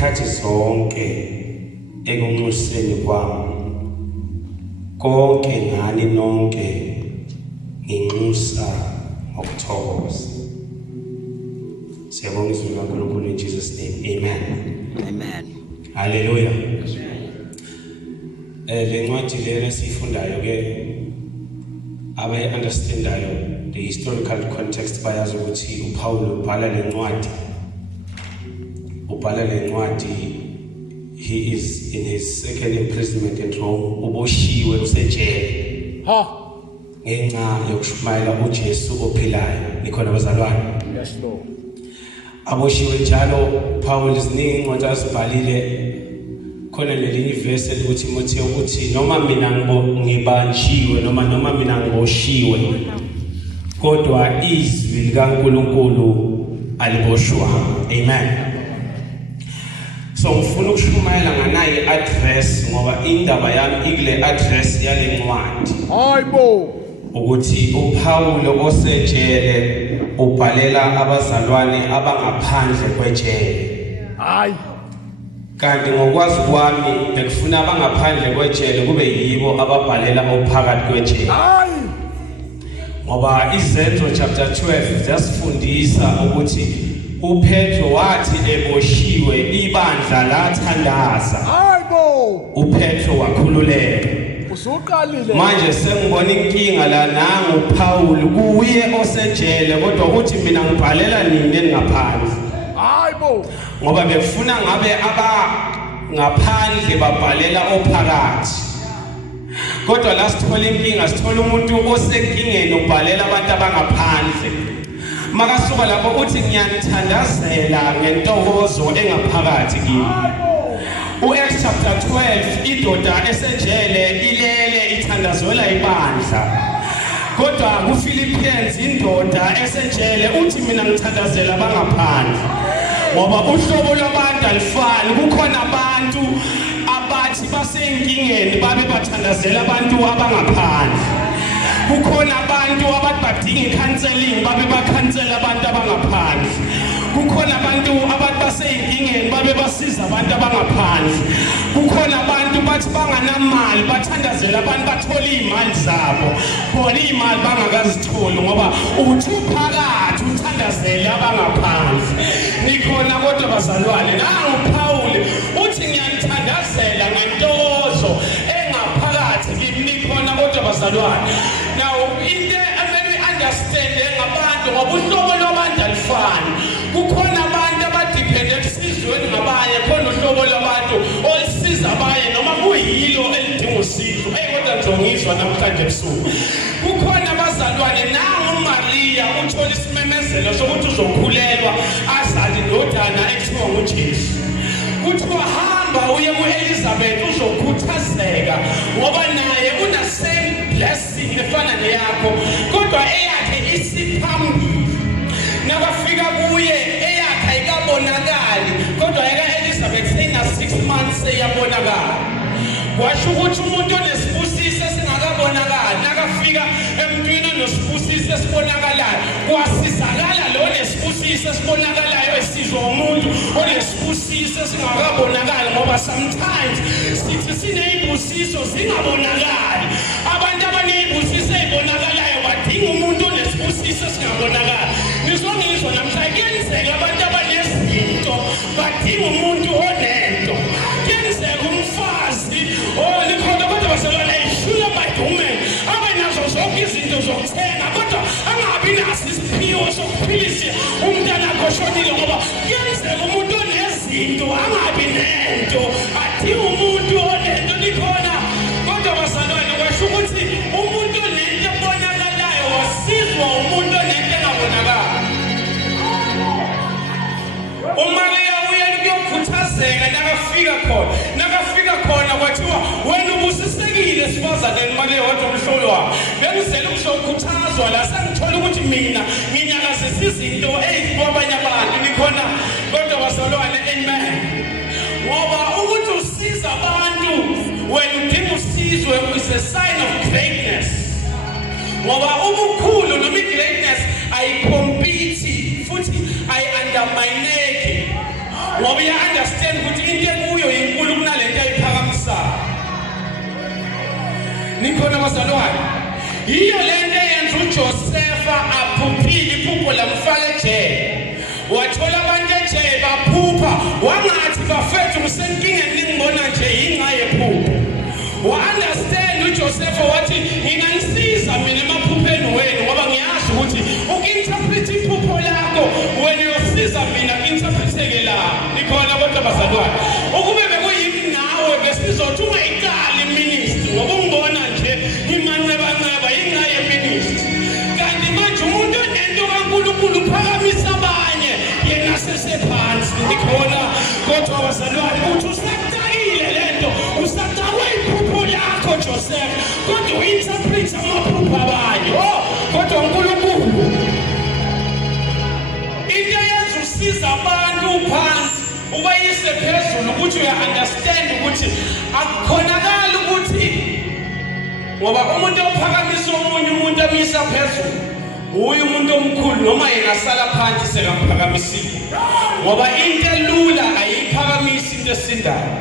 izikhathi zonke ekunxuseni kwami konke ngani nonke nginxusa ngokuthokoza. Siyabonga izwi likaNkulunkulu in Jesus name. Amen. Amen. Hallelujah. Le ncwadi le sifundayo ke abaye understandayo the historical context bayazi ukuthi uPaul ubhala le ncwadi he is in his second imprisonment in Rome, uboshiwe usejele ngenxa yokushumayela uJesu ophilayo. Nikhona bazalwane? Yes, Lord. Aboshiwe njalo Paul iziningi incwadi azibhalile. Khona lelinye ivesi kuTimotheo ukuthi noma mina ngibanjiwe noma mina ngiboshiwe kodwa izwi likaNkulunkulu aliboshwanga. Amen. So ngifuna ukushumayela nganayi address ngoba indaba yami ikule address yale ncwadi. Hayibo. Ukuthi uPaul osejele ubhalela abazalwane abangaphandle kwejele. Hayi. Kanti ngokwazi kwami bekufuna abangaphandle kwejele kube yibo ababhalela ophakathi kwejele. Hayi. Ngoba izenzo chapter 12 zasifundisa ukuthi uPetro wathi eboshiwe ibandla lathandaza. Hayibo. uPetro wakhululeka. Usuqalile. Manje sengibona inkinga la nangu Paul kuye osejele kodwa uthi mina ngibhalela nini engaphandle. Hayibo. Ngoba befuna ngabe ngaphandle babhalela ophakathi. Kodwa la sithola inkinga, sithola umuntu osenkingeni ubhalela abantu abangaphandle. Makasuka lapho uthi ngiyanithandazela ngentokozo engaphakathi kimi. U-Acts chapter 12 idoda esejele ilele ithandazela ibandla. Kodwa kuFilippians indoda esejele uthi mina ngithandazela abangaphandle. Ngoba uhlobo lwabantu alifani. Kukhona abantu abathi basenkingeni babe bathandazela abantu abangaphandle. Kukhona abantu abadinga i-counseling babe bakhansela abantu abangaphandle. Kukhona abantu abasenkingeni babe basiza abantu abangaphandle. Kukhona abantu bathi banganamali bathandazela abantu bathola imali zabo. Bona imali bangakazitholi ngoba uthi phakathi uthandazela abangaphandle. Nikhona kodwa bazalwane nangu Paul uthi ngiyanithandazela ngentokozo engaphakathi kimi. Nikhona kodwa bazalwane. Now in there we understand ngabantu ngoba uhlobo lwabantu alifani. Kukhona abantu abadepende ekusizweni ngabanye, khona uhlobo lwabantu olisiza abanye noma kuyilo elidinga usizo. Kodwa ngizongizwa namhlanje ebusuku. Kukhona abazalwane nangu uMaria uthola isimemezelo sokuthi uzokhulelwa azali indodana ekuthiwa nguJesu. Kuthiwa hamba uye kuElizabeth uzokhuthazeka ngoba naye una same blessing efana neyakho kodwa eyakhe isiphambili. Nakafika kuye eyakhe ayikabonakali kodwa ekaElizabeth seyina 6 months eyabonakala. Kwasho ukuthi umuntu onesibusiso singakabonakali nakafika emntwini onesibusiso esibonakalayo kwasizakala lo nesibusiso esibonakalayo esizwa umuntu onesibusiso singakabonakali ngoba sometimes sithi sinezibusiso zingabonakali. Abantu abanezibusiso ezibonakalayo badinga umuntu onesibusiso singabonakali. Ngizongizwa namhlanje kuyenzeka abantu abanezinto badinga umuntu onento. Kuyenzeka umfazi likhona kodwa baselana ishula madume abanazo zonke izinto zokuthenga kodwa angabi naso isiphiwo sokuphilisa umntana wakhe oshonile ngoba kuyenzeka umuntu onezinto angabi nento adinga umuntu onento. Likhona kodwa bazalwane kwasho ukuthi umuntu onento ebonakalayo wasizwa umuntu onento engabonakali. uMaria uye ukuyokhuthazeka nakafika khona kwathiwa wena ubusisekile sifazane Maria wathi umhlolo wami bengizele ukuzokhuthazwa la sengithola ukuthi mina nginyakazisa izinto ezikwabanye abantu. Nikhona kodwa bazalwane. Amen. Ngoba ukuthi usiza abantu wena udinga usizwe is a sign of greatness. Ngoba ubukhulu noma i-greatness ayikompete futhi ayi-undermineki. Ngoba uya understand ukuthi Iyo lento eyenza uJosefa aphuphile iphupho lamfaka ejele. Wathola abantu ejele baphupha, wangathi bafethu ngisenkingeni ngibona nje inqa yephupho. Wa-understand uJosefa wathi nginganisiza mina emaphupheni wenu ngoba ngiyazi ukuthi uku-interpret iphupho lakho wena uyosiza mina ku-interpreteke la. Ikhona kodwa bazalwane. Ukube bekuyimi nawe besizothi ungayiqali iministry ngoba ungibona nje imanqebanqeba inqa yeministry. Kanti manje umuntu onento kaNkulunkulu uphakamisa abanye yena sesephansi. Ikhona kodwa bazalwane uthi usaqalile lento usaqalwe iphupho lakho Joseph kodwa uinterpret amaphupho abanye. Kodwa uNkulunkulu into yenza usiza abantu phansi ubayise phezulu ukuthi uya-understand ukuthi akukhonakala ukuthi ngoba umuntu ophakamisa omunye umuntu amisa phezulu uye umuntu omkhulu noma yena sala phansi sekamphakamisiwe ngoba into elula ayiphakamisi into esindayo.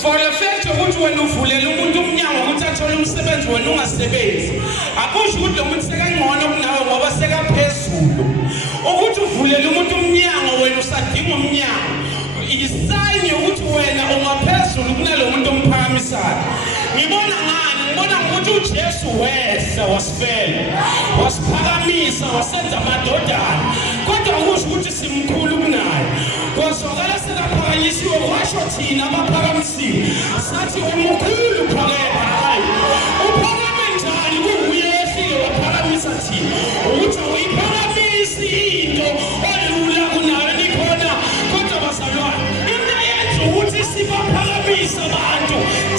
For the fact ukuthi wena uvulela umuntu umnyango ukuthi athole umsebenzi wena ungasebenzi akusho ukuthi lo muntu sekangcono kunawe ngoba sekaphezulu. Ukuthi uvulela umuntu umnyango wena usadinga umnyango isayini ukuthi wena ungaphezulu kunalo muntu omphakamisayo. Ngibona ngani? Ngibona ukuthi uJesu wehla wasifela wasiphakamisa wasenza amadodana kodwa akusho ukuthi simkhulu kunaye. Kwazwakala sekaphakanyisiwe kwasho thina abaphakamisiwe sathi umkhulu phakeme. Hayi uphakame njani kunguye ehlile waphakamisa thina ukuthi awuyiphakamisi into olula kunayo. Nikhona kodwa bazalwane into yenza ukuthi sibaphakamise abantu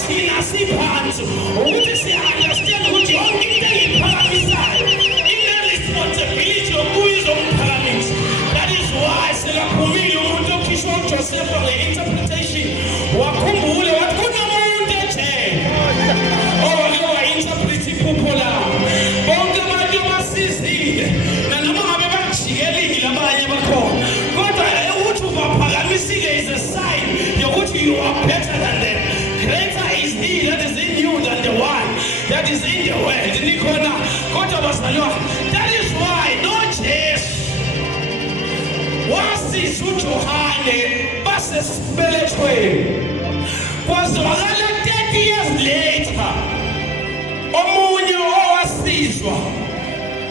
thina siphansi ukuthi si-understand ukuthi yonke into engiyiphakamisayo ine-responsibility yokuyizo umphakamisa. That is why sekaphumile umuntu okhishwa uJosefa nge-interpretation wakhumbule wathi kunomuntu ejele owake wa-interpret iphupho lawo. Bonke abantu basizile nanoma ngabe bakujikelile abanye bakhona kodwa ukuthi ubaphakamisile is a sign yokuthi you are better than them. Greater is he that is in you than the one that is in the world. Nikhona kodwa bazalwane. That is why no Jesu wasiza uJohane basesibelethweni. Kwazwakala 30 years later omunye owasizwa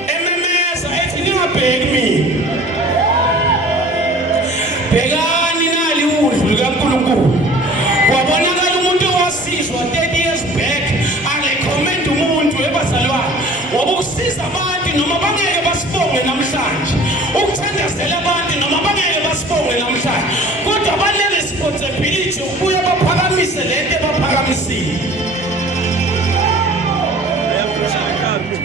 ememeza ethi ningabheki mina bhekani nali udlu likaNkulunkulu. Kwabonakala umuntu owasizwa 30 years back angecommend umuntu ebazalwane ngoba ukusiza abantu noma bangeke basibonge namhlanje ukuthandazela abantu noma bangeke basibonge namhlanje kodwa bane-responsibility ukubuya baphakamise lento ebaphakamisile.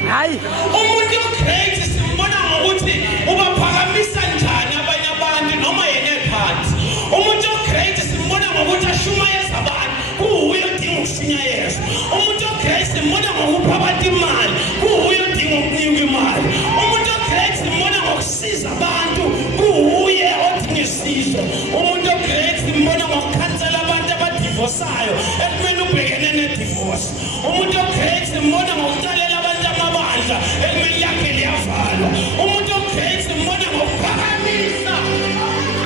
Hayi umuntu ogreat simbona ngokuthi ubaphakamisa njani abanye abantu noma yena ephansi. Umuntu ogreat simbona ngokuthi ashumayeza abantu kuwuye odinga ukushunyayeza. Umuntu ogreat simbona ngokupha abantu imali kuwuye odinga ukunikwa imali. Umuntu ogreat simbona ngokusiza abantu kuwuye odinga isizo. Umuntu ogreat simbona ngokukhansela abantu abadivosayo ekumele ubhekene nedivorce. Umuntu ogreat simbona ngokucalela abantu amabandla ekumele yakhe liyavalwa. Umuntu ogreat simbona ngokuphakamisa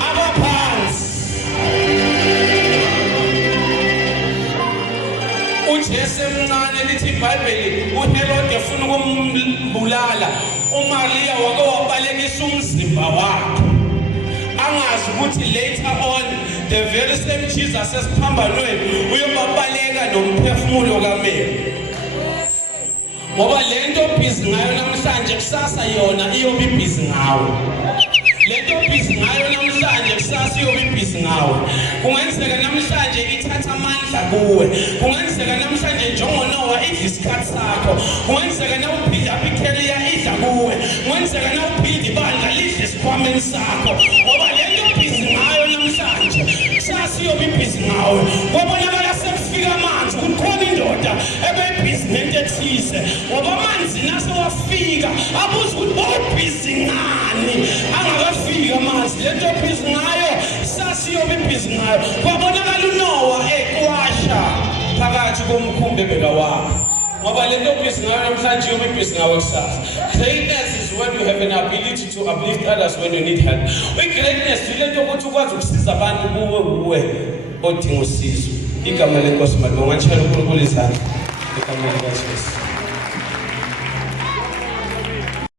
abaphansi. uJesu emncane lithi iBhayibheli uHerode efuna ukumbulala uMaria wake wabalekisa umzimba wakhe angazi ukuthi later on the very same Jesus esiphambanweni uyobabaleka nomphefumulo kaMary. Ngoba lento busy ngayo namhlanje kusasa yona iyobe busy ngawe. Lento busy ngayo namhlanje kusasa iyobe busy ngawe. Kungenzeka namhlanje ithatha amandla kuwe. Kungenzeka namhlanje njengoNoah idla isikhathi sakho. Kungenzeka nawuphila career idla kuwe. Kungenzeka nawuphila ibandla lidla isikhwameni sakho. Ngoba lento busy ngayo namhlanje kusasa iyobe busy ngawe. Kwabonakala sekufika amanzi kukhona indoda ebebhizi nento ethize ngoba amanzi nase wafika abuza ukuthi bobhizi ngani angakafika amanzi lento ebhizi ngayo sasiyobe ibhizi ngayo. Kwabonakala uNoah eqwasha phakathi komkhumbi ebeka wakhe. ngoba lento obhizi ngayo namhlanje yobe ibhizi ngawe kusasa. Greatness is when you have an ability to uplift others when you need help. Greatness ilento ukuthi ukwazi ukusiza abantu kuwe odinga usizo. Igama lenkosi malibonga ngitshela uNkulunkulu izandla. Igama likaJesu.